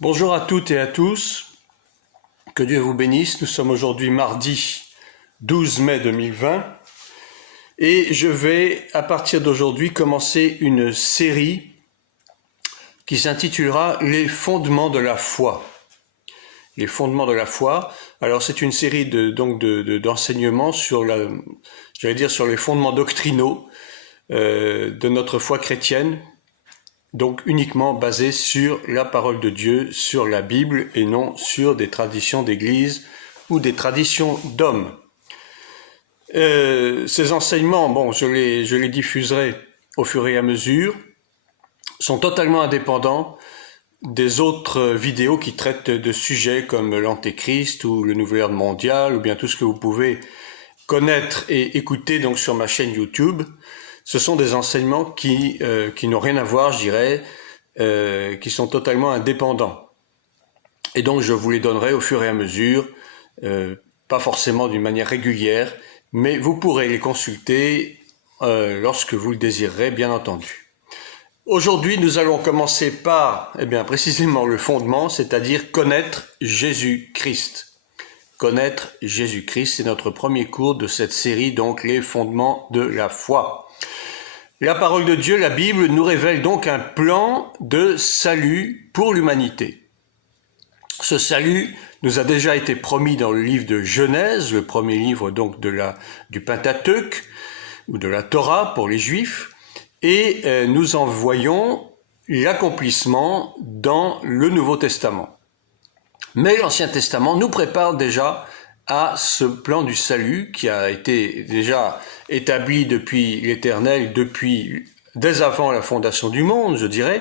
Bonjour à toutes et à tous, que Dieu vous bénisse. Nous sommes aujourd'hui mardi 12 mai 2020 et je vais à partir d'aujourd'hui commencer une série qui s'intitulera Les fondements de la foi. Les fondements de la foi. Alors c'est une série d'enseignements sur sur les fondements doctrinaux de notre foi chrétienne. Donc uniquement basé sur la parole de Dieu, sur la Bible et non sur des traditions d'église ou des traditions d'hommes. Ces enseignements, je les diffuserai au fur et à mesure, sont totalement indépendants des autres vidéos qui traitent de sujets comme l'Antéchrist ou le Nouvel Ordre mondial ou bien tout ce que vous pouvez connaître et écouter donc sur ma chaîne YouTube. Ce sont des enseignements qui n'ont rien à voir, je dirais, qui sont totalement indépendants. Et donc je vous les donnerai au fur et à mesure, pas forcément d'une manière régulière, mais vous pourrez les consulter lorsque vous le désirerez, bien entendu. Aujourd'hui, nous allons commencer par, précisément le fondement, c'est-à-dire connaître Jésus-Christ. Connaître Jésus-Christ, c'est notre premier cours de cette série, donc les fondements de la foi. La parole de Dieu, la Bible, nous révèle donc un plan de salut pour l'humanité. Ce salut nous a déjà été promis dans le livre de Genèse, le premier livre donc du Pentateuque, ou de la Torah pour les Juifs, et nous en voyons l'accomplissement dans le Nouveau Testament. Mais l'Ancien Testament nous prépare déjà à ce plan du salut qui a été déjà établi depuis l'Éternel, dès avant la fondation du monde, je dirais,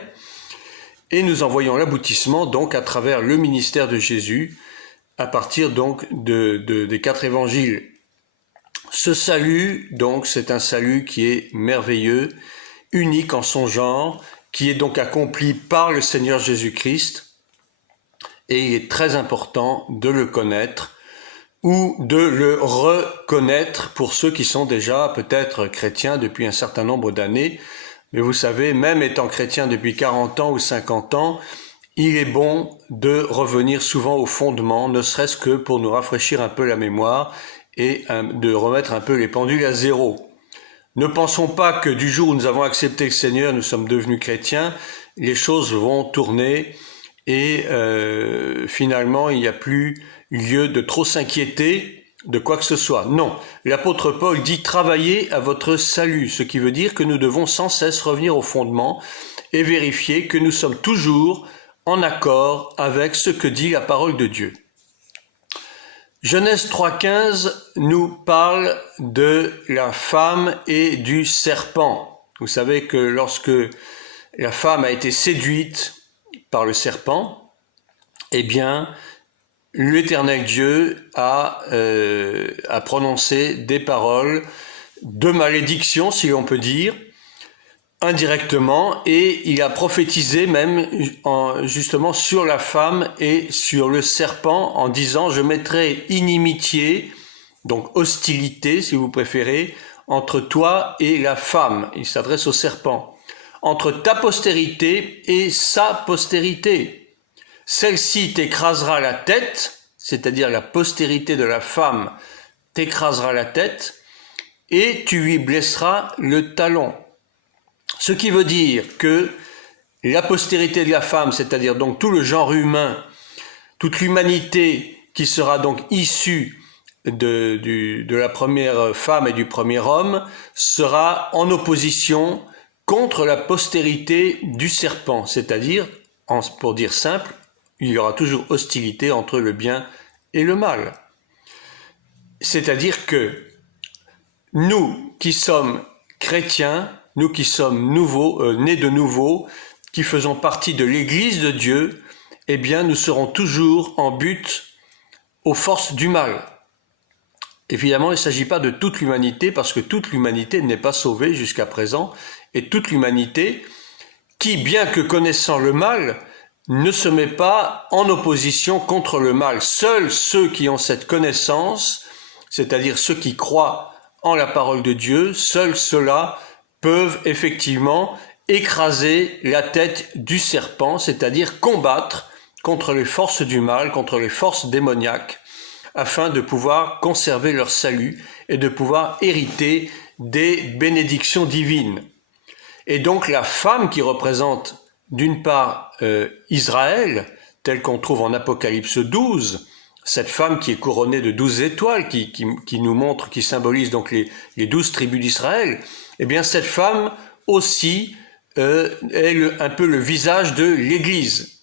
et nous en voyons l'aboutissement donc à travers le ministère de Jésus, à partir donc des 4 évangiles. Ce salut, donc, c'est un salut qui est merveilleux, unique en son genre, qui est donc accompli par le Seigneur Jésus-Christ, et il est très important de le connaître, ou de le reconnaître pour ceux qui sont déjà peut-être chrétiens depuis un certain nombre d'années. Mais vous savez, même étant chrétien depuis 40 ans ou 50 ans, il est bon de revenir souvent au fondement, ne serait-ce que pour nous rafraîchir un peu la mémoire et de remettre un peu les pendules à zéro. Ne pensons pas que du jour où nous avons accepté le Seigneur, nous sommes devenus chrétiens, les choses vont tourner et finalement il n'y a plus lieu de trop s'inquiéter de quoi que ce soit. Non, l'apôtre Paul dit « travaillez à votre salut », ce qui veut dire que nous devons sans cesse revenir au fondement et vérifier que nous sommes toujours en accord avec ce que dit la parole de Dieu. Genèse 3,15 nous parle de la femme et du serpent. Vous savez que lorsque la femme a été séduite par le serpent, eh bien, l'Éternel Dieu a prononcé des paroles de malédiction, si l'on peut dire, indirectement, et il a prophétisé même justement sur la femme et sur le serpent en disant « Je mettrai inimitié », donc hostilité si vous préférez, entre toi et la femme. Il s'adresse au serpent. Entre ta postérité et sa postérité. Celle-ci t'écrasera la tête, c'est-à-dire la postérité de la femme t'écrasera la tête, et tu lui blesseras le talon. Ce qui veut dire que la postérité de la femme, c'est-à-dire donc tout le genre humain, toute l'humanité qui sera donc issue de la première femme et du premier homme, sera en opposition contre la postérité du serpent, c'est-à-dire, pour dire simple, il y aura toujours hostilité entre le bien et le mal. C'est-à-dire que nous qui sommes chrétiens, nous qui sommes nés de nouveau, qui faisons partie de l'Église de Dieu, eh bien nous serons toujours en but aux forces du mal. Évidemment, il ne s'agit pas de toute l'humanité, parce que toute l'humanité n'est pas sauvée jusqu'à présent, et toute l'humanité qui, bien que connaissant le mal, ne se met pas en opposition contre le mal. Seuls ceux qui ont cette connaissance, c'est-à-dire ceux qui croient en la parole de Dieu, seuls ceux-là peuvent effectivement écraser la tête du serpent, c'est-à-dire combattre contre les forces du mal, contre les forces démoniaques, afin de pouvoir conserver leur salut et de pouvoir hériter des bénédictions divines. Et donc la femme qui représente d'une part Israël, telle qu'on trouve en Apocalypse 12, cette femme qui est couronnée de 12 étoiles, qui nous montre, qui symbolise donc les 12 tribus d'Israël, eh bien cette femme aussi est un peu le visage de l'Église.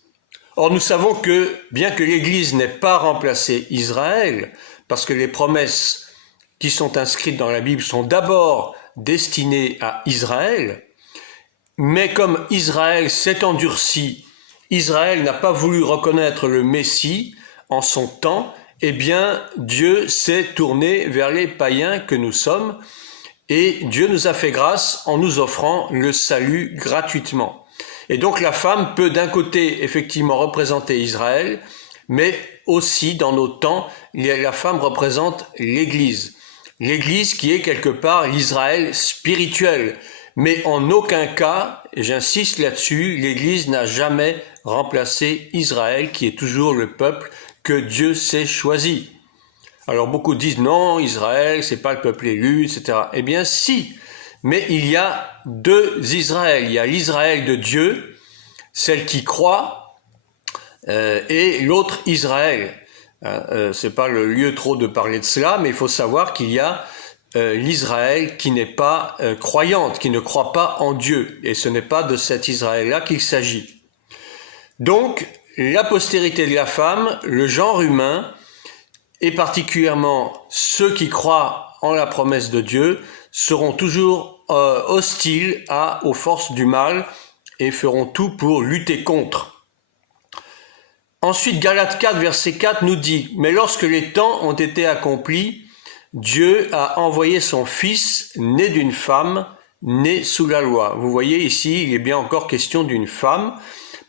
Or nous savons que, bien que l'Église n'ait pas remplacé Israël, parce que les promesses qui sont inscrites dans la Bible sont d'abord destinées à Israël, mais comme Israël s'est endurci, Israël n'a pas voulu reconnaître le Messie en son temps, eh bien Dieu s'est tourné vers les païens que nous sommes, et Dieu nous a fait grâce en nous offrant le salut gratuitement. Et donc la femme peut d'un côté effectivement représenter Israël, mais aussi dans nos temps, la femme représente l'Église. L'Église qui est quelque part l'Israël spirituel. Mais en aucun cas, et j'insiste là-dessus, l'Église n'a jamais remplacé Israël, qui est toujours le peuple que Dieu s'est choisi. Alors beaucoup disent non, Israël, c'est pas le peuple élu, etc. Eh bien si, mais il y a deux Israël. Il y a l'Israël de Dieu, celle qui croit, et l'autre Israël. C'est pas le lieu trop de parler de cela, mais il faut savoir qu'il y a l'Israël qui n'est pas croyante, qui ne croit pas en Dieu. Et ce n'est pas de cet Israël-là qu'il s'agit. Donc, la postérité de la femme, le genre humain, et particulièrement ceux qui croient en la promesse de Dieu, seront toujours hostiles aux forces du mal et feront tout pour lutter contre. Ensuite, Galates 4, verset 4 nous dit « Mais lorsque les temps ont été accomplis, Dieu a envoyé son Fils, né d'une femme, né sous la loi. » Vous voyez ici, il est bien encore question d'une femme,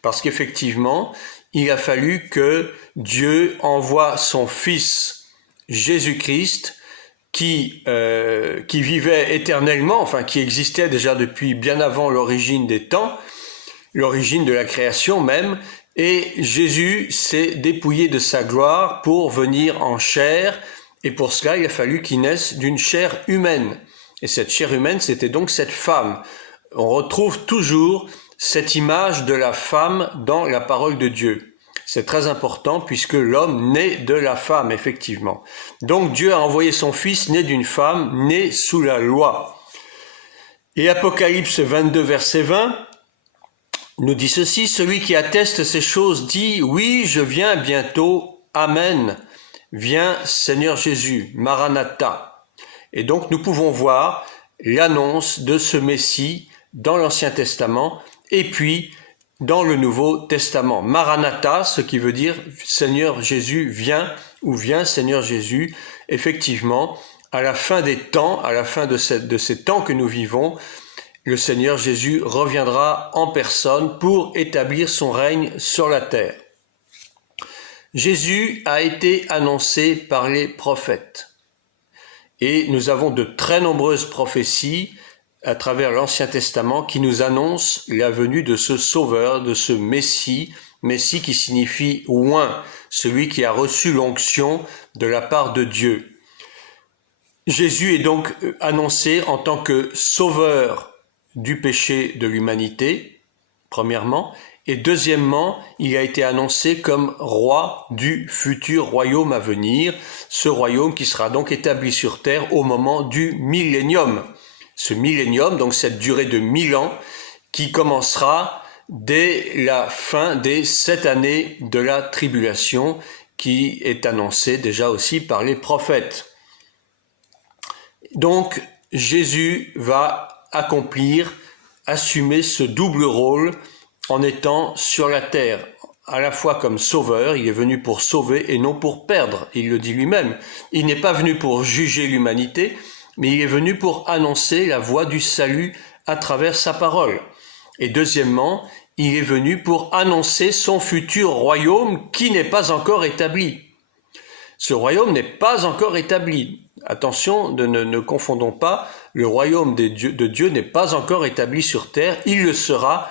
parce qu'effectivement, il a fallu que Dieu envoie son Fils, Jésus-Christ, qui vivait éternellement, enfin qui existait déjà depuis bien avant l'origine des temps, l'origine de la création même, et Jésus s'est dépouillé de sa gloire pour venir en chair, et pour cela, il a fallu qu'il naisse d'une chair humaine. Et cette chair humaine, c'était donc cette femme. On retrouve toujours cette image de la femme dans la parole de Dieu. C'est très important puisque l'homme naît de la femme, effectivement. Donc Dieu a envoyé son Fils né d'une femme, né sous la loi. Et Apocalypse 22, verset 20, nous dit ceci, « Celui qui atteste ces choses dit, oui, je viens bientôt, Amen. Viens Seigneur Jésus, Maranatha. » Et donc nous pouvons voir l'annonce de ce Messie dans l'Ancien Testament et puis dans le Nouveau Testament. Maranatha, ce qui veut dire Seigneur Jésus, viens, ou viens Seigneur Jésus. Effectivement, à la fin des temps, à la fin de ces temps que nous vivons, le Seigneur Jésus reviendra en personne pour établir son règne sur la terre. Jésus a été annoncé par les prophètes. Et nous avons de très nombreuses prophéties à travers l'Ancien Testament qui nous annoncent la venue de ce Sauveur, de ce Messie, Messie qui signifie oint, celui qui a reçu l'onction de la part de Dieu. Jésus est donc annoncé en tant que Sauveur du péché de l'humanité, premièrement, et deuxièmement, il a été annoncé comme roi du futur royaume à venir, ce royaume qui sera donc établi sur terre au moment du millénium. Ce millénium, donc cette durée de 1000 ans, qui commencera dès la fin des 7 années de la tribulation, qui est annoncée déjà aussi par les prophètes. Donc, Jésus va assumer ce double rôle en étant sur la terre, à la fois comme sauveur, il est venu pour sauver et non pour perdre, il le dit lui-même. Il n'est pas venu pour juger l'humanité, mais il est venu pour annoncer la voie du salut à travers sa parole. Et deuxièmement, il est venu pour annoncer son futur royaume qui n'est pas encore établi. Ce royaume n'est pas encore établi. Attention, ne confondons pas, le royaume de Dieu n'est pas encore établi sur terre, il le sera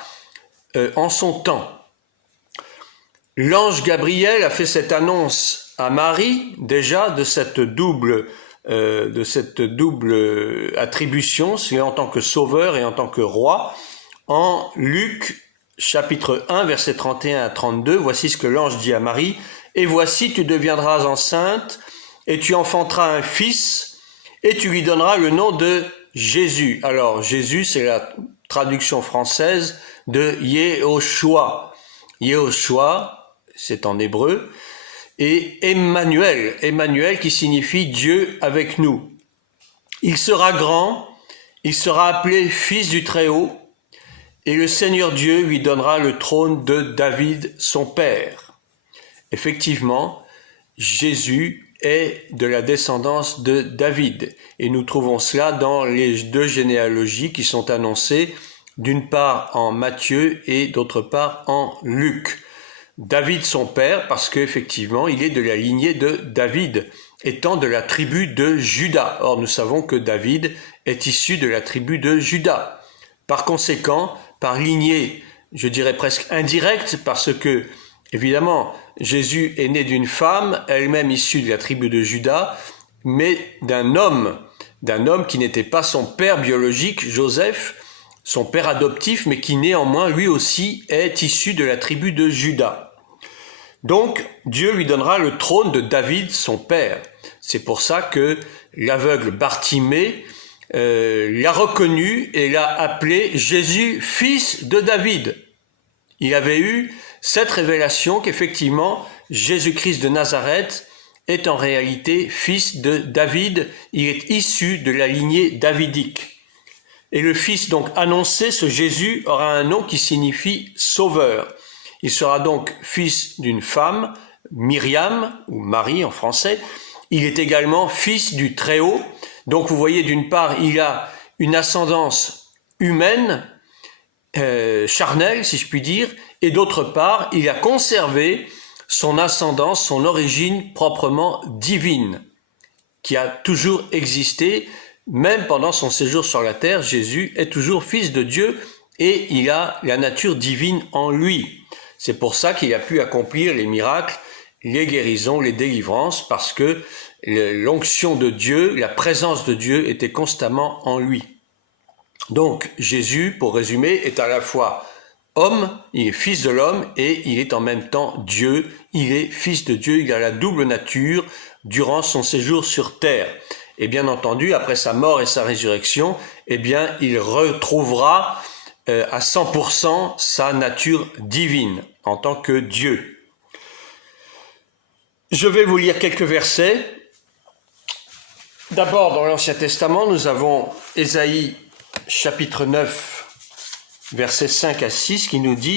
en son temps. L'ange Gabriel a fait cette annonce à Marie déjà de cette double attribution, c'est en tant que sauveur et en tant que roi. En Luc chapitre 1 versets 31 à 32, voici ce que l'ange dit à Marie: et voici tu deviendras enceinte et tu enfanteras un fils et tu lui donneras le nom de Jésus. Alors Jésus, c'est la traduction française de Yehoshua. Yehoshua, c'est en hébreu, et Emmanuel, Emmanuel qui signifie Dieu avec nous. Il sera grand, il sera appelé fils du Très-Haut, et le Seigneur Dieu lui donnera le trône de David, son père. Effectivement, Jésus est de la descendance de David, et nous trouvons cela dans les deux généalogies qui sont annoncées, d'une part en Matthieu et d'autre part en Luc. David son père, parce qu'effectivement il est de la lignée de David, étant de la tribu de Juda. Or nous savons que David est issu de la tribu de Juda. Par conséquent, par lignée, je dirais presque indirecte, parce que évidemment Jésus est né d'une femme, elle-même issue de la tribu de Juda, mais d'un homme qui n'était pas son père biologique, Joseph, son père adoptif, mais qui néanmoins lui aussi est issu de la tribu de Juda. Donc Dieu lui donnera le trône de David, son père. C'est pour ça que l'aveugle Bartimée l'a reconnu et l'a appelé Jésus, fils de David. Il avait eu cette révélation qu'effectivement Jésus-Christ de Nazareth est en réalité fils de David, il est issu de la lignée davidique. Et le fils donc annoncé, ce Jésus, aura un nom qui signifie sauveur. Il sera donc fils d'une femme, Myriam, ou Marie en français. Il est également fils du Très-Haut. Donc vous voyez, d'une part, il a une ascendance humaine, charnelle, si je puis dire, et d'autre part, il a conservé son ascendance, son origine proprement divine, qui a toujours existé. Même pendant son séjour sur la terre, Jésus est toujours fils de Dieu et il a la nature divine en lui. C'est pour ça qu'il a pu accomplir les miracles, les guérisons, les délivrances, parce que l'onction de Dieu, la présence de Dieu était constamment en lui. Donc Jésus, pour résumer, est à la fois homme, il est fils de l'homme et il est en même temps Dieu, il est fils de Dieu, il a la double nature durant son séjour sur terre. Et bien entendu, après sa mort et sa résurrection, eh bien, il retrouvera à 100% sa nature divine en tant que Dieu. Je vais vous lire quelques versets. D'abord, dans l'Ancien Testament, nous avons Ésaïe chapitre 9, versets 5 à 6,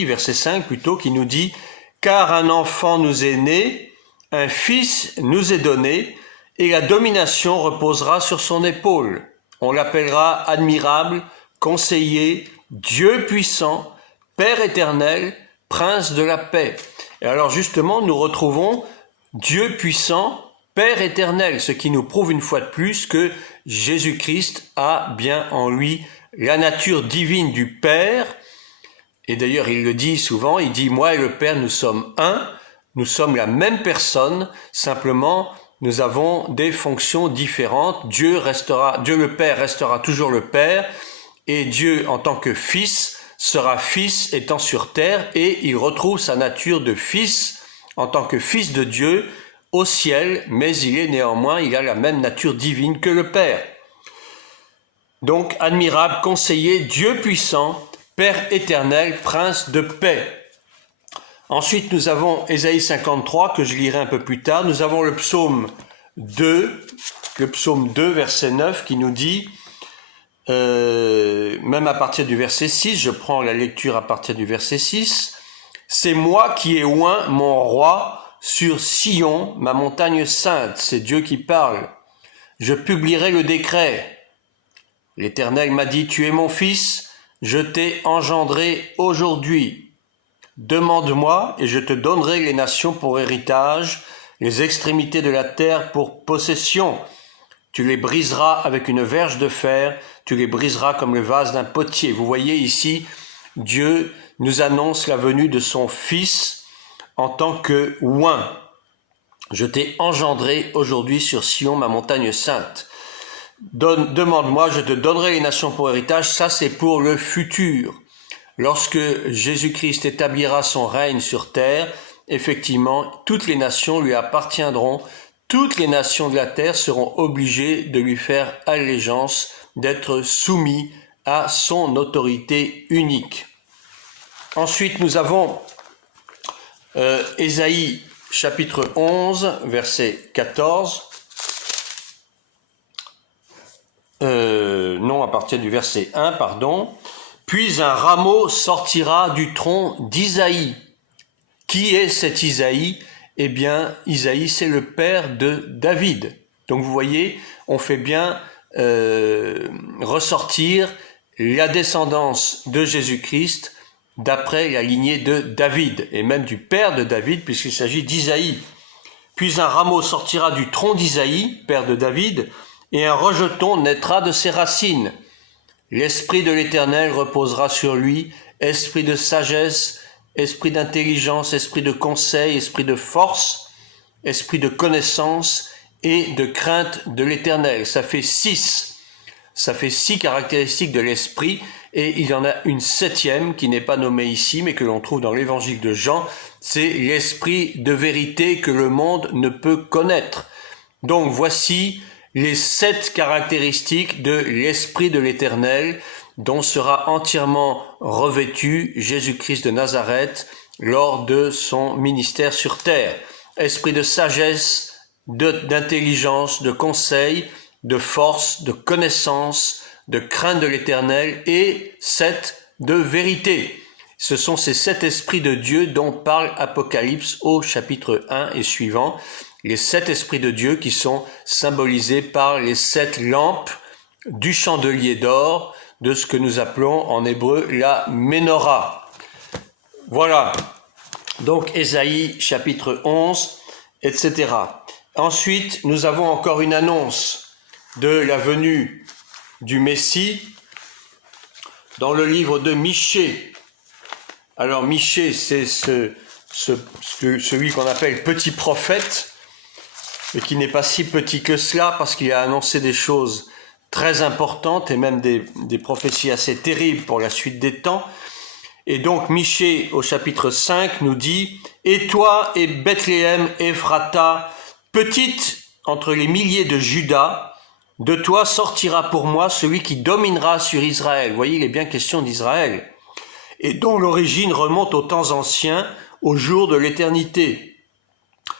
verset 5 plutôt, qui nous dit « Car un enfant nous est né, un fils nous est donné, et la domination reposera sur son épaule. On l'appellera admirable, conseiller, Dieu puissant, Père éternel, Prince de la paix. » Et alors justement, nous retrouvons Dieu puissant, Père éternel, ce qui nous prouve une fois de plus que Jésus-Christ a bien en lui la nature divine du Père. Et d'ailleurs, il le dit souvent, il dit « Moi et le Père, nous sommes un, nous sommes la même personne, simplement nous avons des fonctions différentes. Dieu le Père restera toujours le Père, et Dieu en tant que Fils sera Fils étant sur terre, et il retrouve sa nature de Fils en tant que Fils de Dieu au ciel, mais il a la même nature divine que le Père. Donc, admirable, conseiller, Dieu puissant, Père éternel, Prince de paix. Ensuite, nous avons Ésaïe 53, que je lirai un peu plus tard. Nous avons le psaume 2, verset 9, qui nous dit, même à partir du verset 6, je prends la lecture à partir du verset 6, « C'est moi qui ai oint mon roi sur Sion, ma montagne sainte. » C'est Dieu qui parle. « Je publierai le décret. L'Éternel m'a dit, tu es mon fils, je t'ai engendré aujourd'hui. Demande-moi et je te donnerai les nations pour héritage, les extrémités de la terre pour possession. Tu les briseras avec une verge de fer, tu les briseras comme le vase d'un potier. » Vous voyez ici, Dieu nous annonce la venue de son Fils en tant que oint. Je t'ai engendré aujourd'hui sur Sion, ma montagne sainte. Demande-moi, je te donnerai les nations pour héritage. Ça, c'est pour le futur. Lorsque Jésus-Christ établira son règne sur terre, effectivement, toutes les nations lui appartiendront. Toutes les nations de la terre seront obligées de lui faire allégeance, d'être soumis à son autorité unique. Ensuite, nous avons Ésaïe chapitre 11, verset 14. À partir du verset 1, pardon. Puis un rameau sortira du tronc d'Isaïe. Qui est cet Isaïe? Eh bien, Isaïe, c'est le père de David. Donc vous voyez, on fait bien ressortir la descendance de Jésus-Christ d'après la lignée de David, et même du père de David, puisqu'il s'agit d'Isaïe. Puis un rameau sortira du tronc d'Isaïe, père de David, et un rejeton naîtra de ses racines. L'esprit de l'Éternel reposera sur lui, esprit de sagesse, esprit d'intelligence, esprit de conseil, esprit de force, esprit de connaissance et de crainte de l'Éternel. Ça fait six caractéristiques de l'esprit, et il y en a une septième qui n'est pas nommée ici, mais que l'on trouve dans l'évangile de Jean, c'est l'esprit de vérité que le monde ne peut connaître. Donc voici les 7 caractéristiques de l'esprit de l'Éternel dont sera entièrement revêtu Jésus-Christ de Nazareth lors de son ministère sur terre. Esprit de sagesse, d'intelligence, de conseil, de force, de connaissance, de crainte de l'Éternel et 7 de vérité. Ce sont ces 7 esprits de Dieu dont parle Apocalypse au chapitre 1 et suivant. Les 7 esprits de Dieu qui sont symbolisés par les 7 lampes du chandelier d'or, de ce que nous appelons en hébreu la Ménorah. Voilà, donc Ésaïe chapitre 11, etc. Ensuite, nous avons encore une annonce de la venue du Messie dans le livre de Michée. Alors Michée, c'est celui qu'on appelle petit prophète, mais qui n'est pas si petit que cela parce qu'il a annoncé des choses très importantes et même des prophéties assez terribles pour la suite des temps. Et donc Michée au chapitre 5 nous dit « Et toi et Bethléem Ephrata, petite entre les milliers de Juda, de toi sortira pour moi celui qui dominera sur Israël. » Vous voyez, il est bien question d'Israël. Et dont l'origine remonte aux temps anciens, au jour de l'éternité.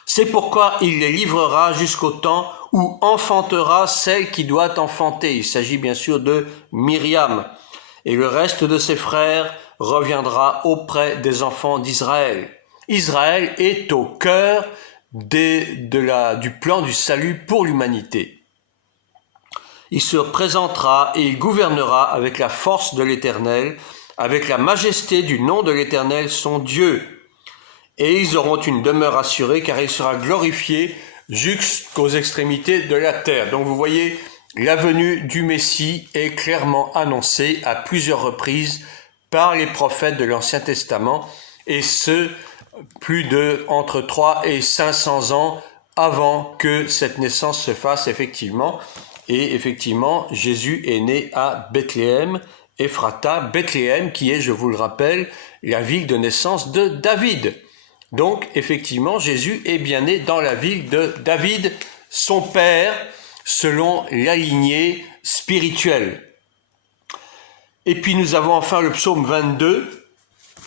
C'est pourquoi il les livrera jusqu'au temps où enfantera celle qui doit enfanter. Il s'agit bien sûr de Myriam. Et le reste de ses frères reviendra auprès des enfants d'Israël. Israël est au cœur du plan du salut pour l'humanité. Il se présentera et il gouvernera avec la force de l'Éternel, avec la majesté du nom de l'Éternel son Dieu. Et ils auront une demeure assurée, car il sera glorifié jusqu'aux extrémités de la terre. Donc vous voyez, la venue du Messie est clairement annoncée à plusieurs reprises par les prophètes de l'Ancien Testament, et ce, plus de entre 3 et 500 ans avant que cette naissance se fasse effectivement. Et effectivement, Jésus est né à Bethléem, Ephrata, Bethléem, qui est, je vous le rappelle, la ville de naissance de David. Donc, effectivement, Jésus est bien né dans la ville de David, son père, selon la lignée spirituelle. Et puis, nous avons enfin le psaume 22.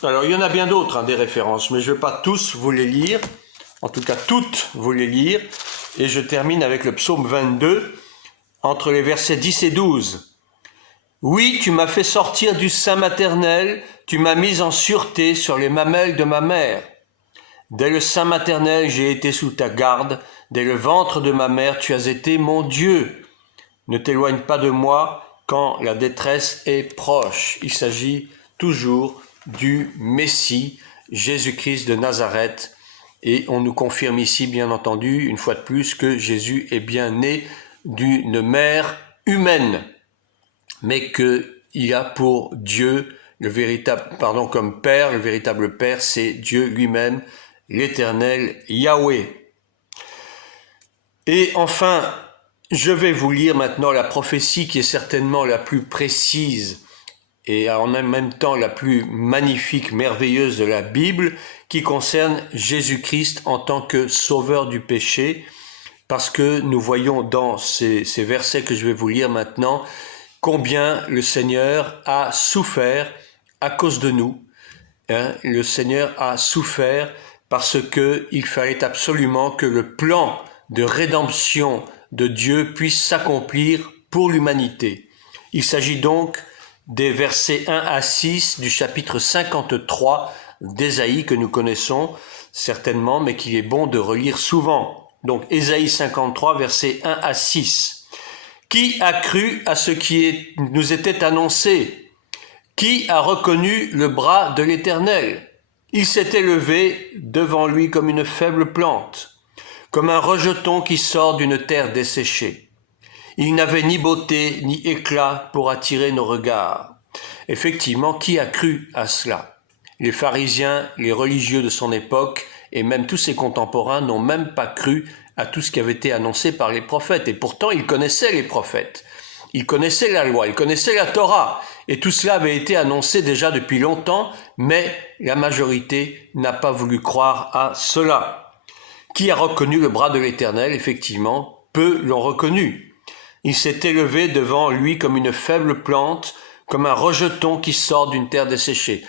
Alors, il y en a bien d'autres, des références, mais je ne vais pas tous vous les lire, en tout cas toutes vous les lire. Et je termine avec le psaume 22, entre les versets 10 et 12. Oui, tu m'as fait sortir du sein maternel, tu m'as mis en sûreté sur les mamelles de ma mère. Dès le sein maternel, j'ai été sous ta garde, dès le ventre de ma mère, tu as été mon Dieu. Ne t'éloigne pas de moi quand la détresse est proche. Il s'agit toujours du Messie, Jésus-Christ de Nazareth. Et on nous confirme ici, bien entendu, une fois de plus, que Jésus est bien né d'une mère humaine, mais qu'il a pour Dieu comme Père, le véritable Père, c'est Dieu lui-même, l'Éternel Yahweh. Et enfin, je vais vous lire maintenant la prophétie qui est certainement la plus précise et en même temps la plus magnifique, merveilleuse de la Bible, qui concerne Jésus-Christ en tant que sauveur du péché, parce que nous voyons dans ces versets que je vais vous lire maintenant, combien le Seigneur a souffert à cause de nous. Le Seigneur a souffert parce qu'il fallait absolument que le plan de rédemption de Dieu puisse s'accomplir pour l'humanité. Il s'agit donc des versets 1 à 6 du chapitre 53 d'Ésaïe que nous connaissons certainement, mais qu'il est bon de relire souvent. Donc Ésaïe 53, versets 1 à 6. Qui a cru à ce qui nous était annoncé? Qui a reconnu le bras de l'Éternel? Il s'était levé devant lui comme une faible plante, comme un rejeton qui sort d'une terre desséchée. Il n'avait ni beauté ni éclat pour attirer nos regards. Effectivement, qui a cru à cela? Les pharisiens, les religieux de son époque et même tous ses contemporains n'ont même pas cru à tout ce qui avait été annoncé par les prophètes. Et pourtant, ils connaissaient les prophètes. Ils connaissaient la loi, ils connaissaient la Torah. Et tout cela avait été annoncé déjà depuis longtemps, mais la majorité n'a pas voulu croire à cela. Qui a reconnu le bras de l'Éternel? Effectivement, peu l'ont reconnu. Il s'est élevé devant lui comme une faible plante, comme un rejeton qui sort d'une terre desséchée.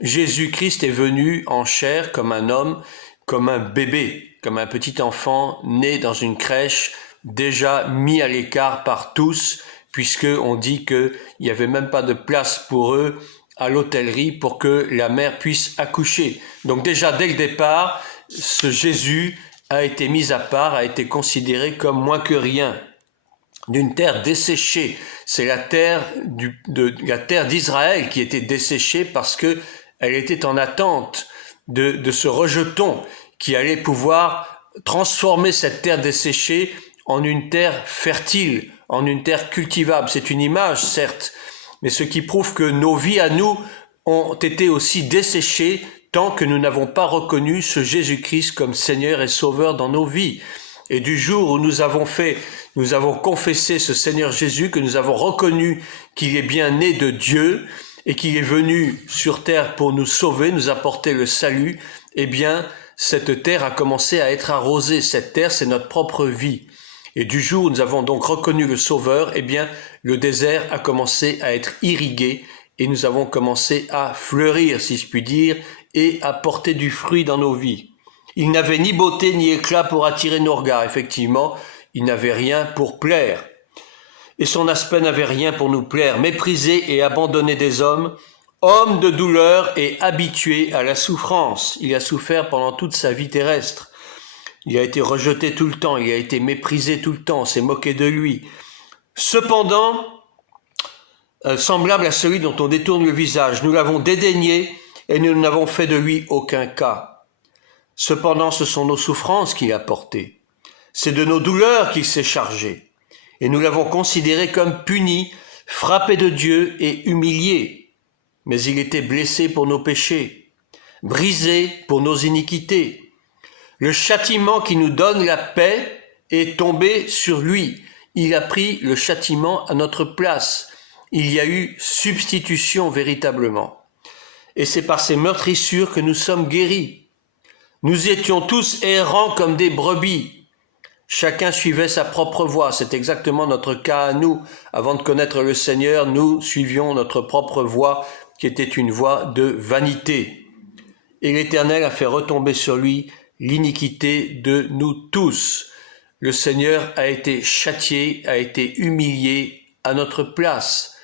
Jésus-Christ est venu en chair comme un homme, comme un bébé, comme un petit enfant né dans une crèche, déjà mis à l'écart par tous, puisqu'on dit qu'il n'y avait même pas de place pour eux à l'hôtellerie pour que la mère puisse accoucher. Donc déjà dès le départ, ce Jésus a été mis à part, a été considéré comme moins que rien. D'une terre desséchée. C'est la terre d'Israël qui était desséchée parce que elle était en attente de ce rejeton qui allait pouvoir transformer cette terre desséchée en une terre fertile, en une terre cultivable. C'est une image, certes, mais ce qui prouve que nos vies à nous ont été aussi desséchées tant que nous n'avons pas reconnu ce Jésus-Christ comme Seigneur et Sauveur dans nos vies. Et du jour où nous avons confessé ce Seigneur Jésus, que nous avons reconnu qu'il est bien né de Dieu et qu'il est venu sur terre pour nous sauver, nous apporter le salut, eh bien, cette terre a commencé à être arrosée. Cette terre, c'est notre propre vie. Et du jour où nous avons donc reconnu le Sauveur, eh bien, le désert a commencé à être irrigué et nous avons commencé à fleurir, si je puis dire, et à porter du fruit dans nos vies. Il n'avait ni beauté ni éclat pour attirer nos regards. Effectivement, il n'avait rien pour plaire. Et son aspect n'avait rien pour nous plaire. Méprisé et abandonné des hommes, homme de douleur et habitué à la souffrance. Il a souffert pendant toute sa vie terrestre. Il a été rejeté tout le temps, il a été méprisé tout le temps, on s'est moqué de lui. Cependant, semblable à celui dont on détourne le visage, nous l'avons dédaigné et nous n'avons fait de lui aucun cas. Cependant, ce sont nos souffrances qu'il a portées. C'est de nos douleurs qu'il s'est chargé. Et nous l'avons considéré comme puni, frappé de Dieu et humilié. Mais il était blessé pour nos péchés, brisé pour nos iniquités. Le châtiment qui nous donne la paix est tombé sur lui. Il a pris le châtiment à notre place. Il y a eu substitution véritablement. Et c'est par ces meurtrissures que nous sommes guéris. Nous étions tous errants comme des brebis. Chacun suivait sa propre voie. C'est exactement notre cas à nous. Avant de connaître le Seigneur, nous suivions notre propre voie, qui était une voie de vanité. Et l'Éternel a fait retomber sur lui l'iniquité de nous tous. Le Seigneur a été châtié, a été humilié à notre place.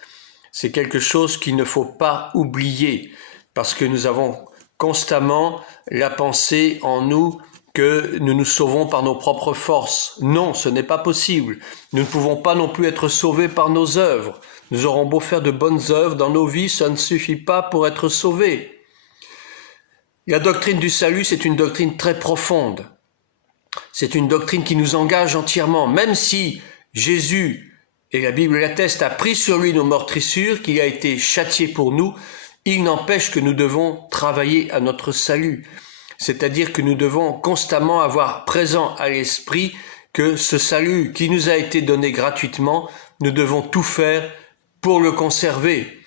C'est quelque chose qu'il ne faut pas oublier, parce que nous avons constamment la pensée en nous que nous nous sauvons par nos propres forces. Non, ce n'est pas possible. Nous ne pouvons pas non plus être sauvés par nos œuvres. Nous aurons beau faire de bonnes œuvres dans nos vies, ça ne suffit pas pour être sauvés. La doctrine du salut, c'est une doctrine très profonde. C'est une doctrine qui nous engage entièrement, même si Jésus, et la Bible l'atteste, a pris sur lui nos meurtrissures, qu'il a été châtié pour nous, il n'empêche que nous devons travailler à notre salut. C'est-à-dire que nous devons constamment avoir présent à l'esprit que ce salut qui nous a été donné gratuitement, nous devons tout faire pour le conserver.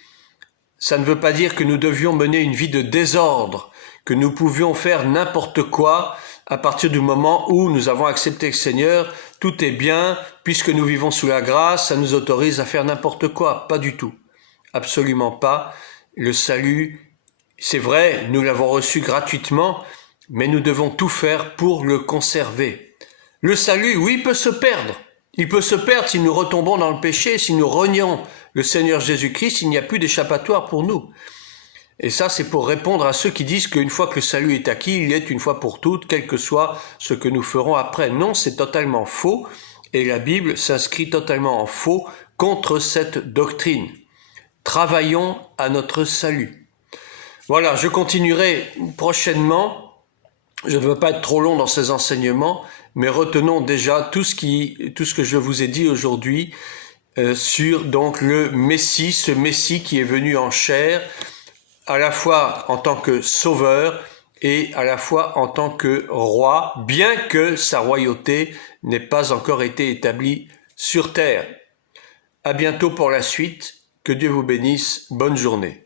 Ça ne veut pas dire que nous devions mener une vie de désordre, que nous pouvions faire n'importe quoi à partir du moment où nous avons accepté le Seigneur. Tout est bien, puisque nous vivons sous la grâce, ça nous autorise à faire n'importe quoi. Pas du tout. Absolument pas. Le salut, c'est vrai, nous l'avons reçu gratuitement, mais nous devons tout faire pour le conserver. Le salut, oui, peut se perdre. Il peut se perdre si nous retombons dans le péché, si nous renions le Seigneur Jésus-Christ, il n'y a plus d'échappatoire pour nous. Et ça, c'est pour répondre à ceux qui disent qu'une fois que le salut est acquis, il est une fois pour toutes, quel que soit ce que nous ferons après. Non, c'est totalement faux, et la Bible s'inscrit totalement en faux contre cette doctrine. Travaillons à notre salut. Voilà, je continuerai prochainement. Je ne veux pas être trop long dans ces enseignements, mais retenons déjà tout ce que je vous ai dit aujourd'hui sur donc le Messie, ce Messie qui est venu en chair, à la fois en tant que sauveur et à la fois en tant que roi, bien que sa royauté n'ait pas encore été établie sur terre. À bientôt pour la suite. Que Dieu vous bénisse. Bonne journée.